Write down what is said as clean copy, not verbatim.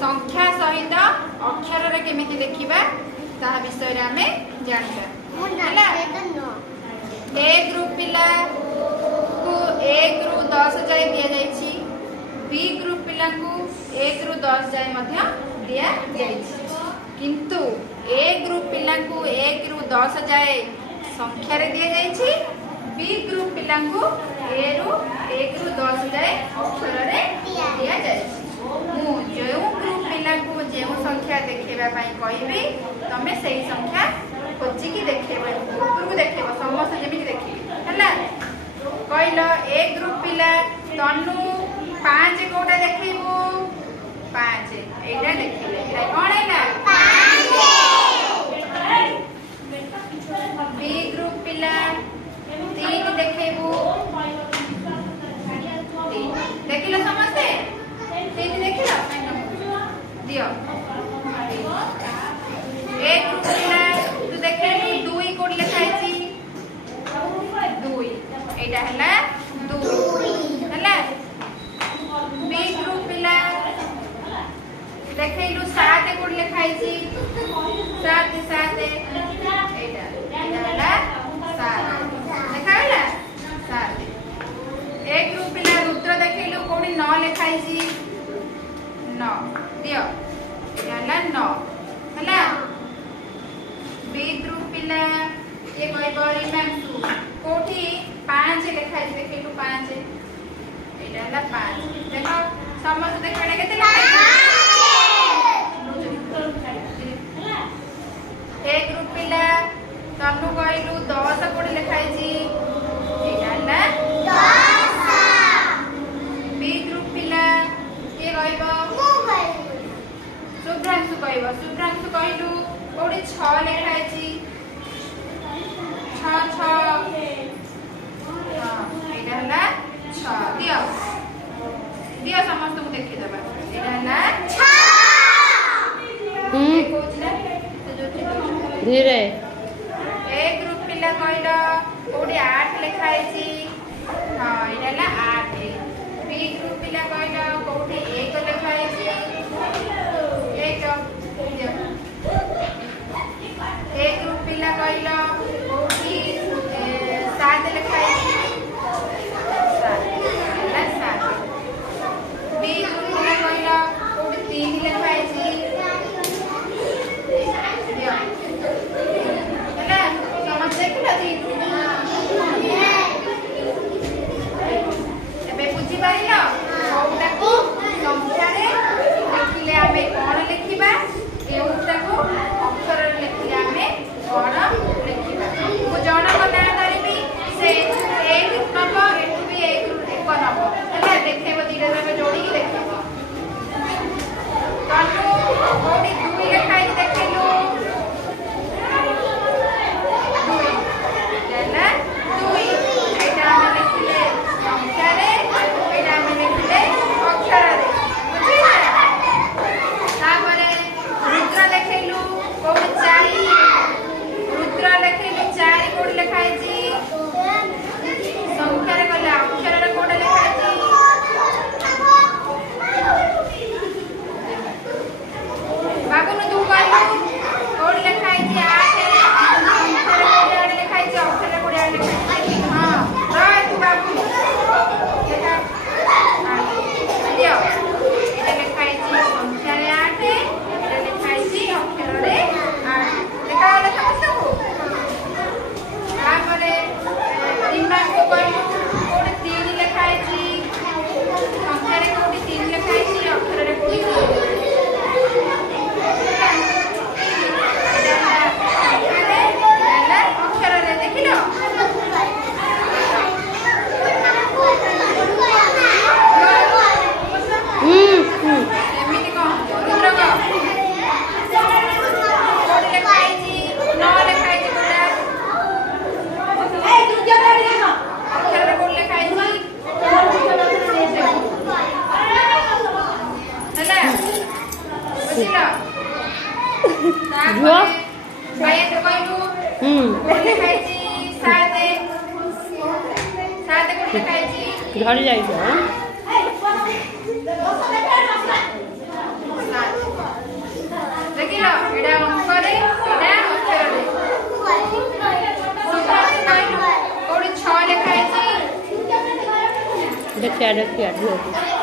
संख्या सहित अक्षर रे केमिति लिखिबा ता विषय रे हमें जानिबा। ए ग्रुप पिला को 1 रु 10 जाय दिया जायछि, बी ग्रुप पिला को 1 रु 10 जाय मध्य दिया जायछि, किंतु ए ग्रुप पिला को 1 रु 10 जाय संख्या रे दिया जायछि, बी ग्रुप पिला को 1 रु 10 जाय अक्षर रे दिया जायछि। मु जो ग्रुप पिला को जे संख्या देखैबा पई कहबी तमे सही संख्या खोजी की देखैबो, उपरु देखैबो, समस्त जेमिति देखैबी हला। कहलो ए ग्रुप पिला तनु 5 कोटा देखैबो, 5 एटा देखैले एटा कोन हैला 5। बी ग्रुप पिला 3 देखैबो, 3 देखिलो समस्ते 3 देखिलो दियो। ए ग्रुप पिला तू देखैली 2 कोड लिखाई छी, 2 एटा हैला 2 हैला। बी ग्रुप पिला देखैलु 7 कोड लिखाई छी, 7 7 एटा हैला 7 देखाइला 7। ए ग्रुप पिला रुद्र देखैलु कोडी 9 लिखाई छी, 9 दियो हैला 9 हैला। बी ग्रुप पिला ये कहबो रिमांसु कोठी 5 लिखाई छी, देखैलु 5 एटा हैला 5 देखो समस्त देखैले केते लिखाई। ए ग्रुप पिला तनु कहलु 10 कोडी लिखाई छी, एटा हैला 10। बी ग्रुप पिला के कहबो शुभ्रांशु कहबो, शुभ्रांशु कहलु कोडी 6 लिखाई छी, 6 6 हां एटा हैला 6 दियो दियो समस्त को देखि देबा एटा हैला 6। धीरे ए ग्रुप पिला कहलो कोडी 8 लिखाई छी, हां एटा हैला 8। बी ग्रुप पिला कहलो कोडी 1 लिखाई छी, 1 दियो। ए ग्रुप पिला कहलो कोडी 7 लिखाई छी, 7 हैला 7। बी ग्रुप पिला कहलो कोडी 3 लिखाई छी, दियो हैला समझ देखिला 3 एबे बुझी पाइलो कोउटा को संख्या रे लिखिले आमे कोन लिखिबा, केउटा को अक्षर रे लिखिले आमे कोन लिखिबा। मु जणक ना धरिबी से 1 नंबर एटु भी 1 नंबर हैला देखैबो, धीरे धीरे जोड़ी की देखैबो। तनु कोडी 2 लिखाई देखैलु 2 हैला 2 एटा आमे लिखिले संख्या रे, एटा आमे लिखिले अक्षर रे बुझिला। तापरे रुद्र देखैलु कोडी 4, रुद्र देखैलु 4 कोड लिखाई छी, संख्या रे कहले अक्षर रे कोड लिखाई छी। बाबू ने तू कहलु कोड लिखाई छी 8, संख्या रे कोड 8 लिखाई छी, अक्षर रे कोड 8 लिखाई छी। हां रह तू बाबू देखा दियो एटा लिखाई छी संख्या रे 8, एटा लिखाई छी अक्षर रे 8 देखा वाला समझ को। तापरे रिमा को कहलु कोड 3 लिखाई छी, संख्या रे कोड 3 लिखाई छी, अक्षर रे कोड 3 अक्षर रे देखिलो। एमिति कौन रुद्र को कोड लिखाई छी, 9 लिखाई छी कोडा अक्षर रे कोड लिखाई छी हैला बुझिलो। जुआ भाई तो कहलु कोड लिखाई छी 7 कोड लिखाई छी झड़ी जाई छ। 7 ଦେଖିଆ ଦେଖିଆ ଝିଅକୁ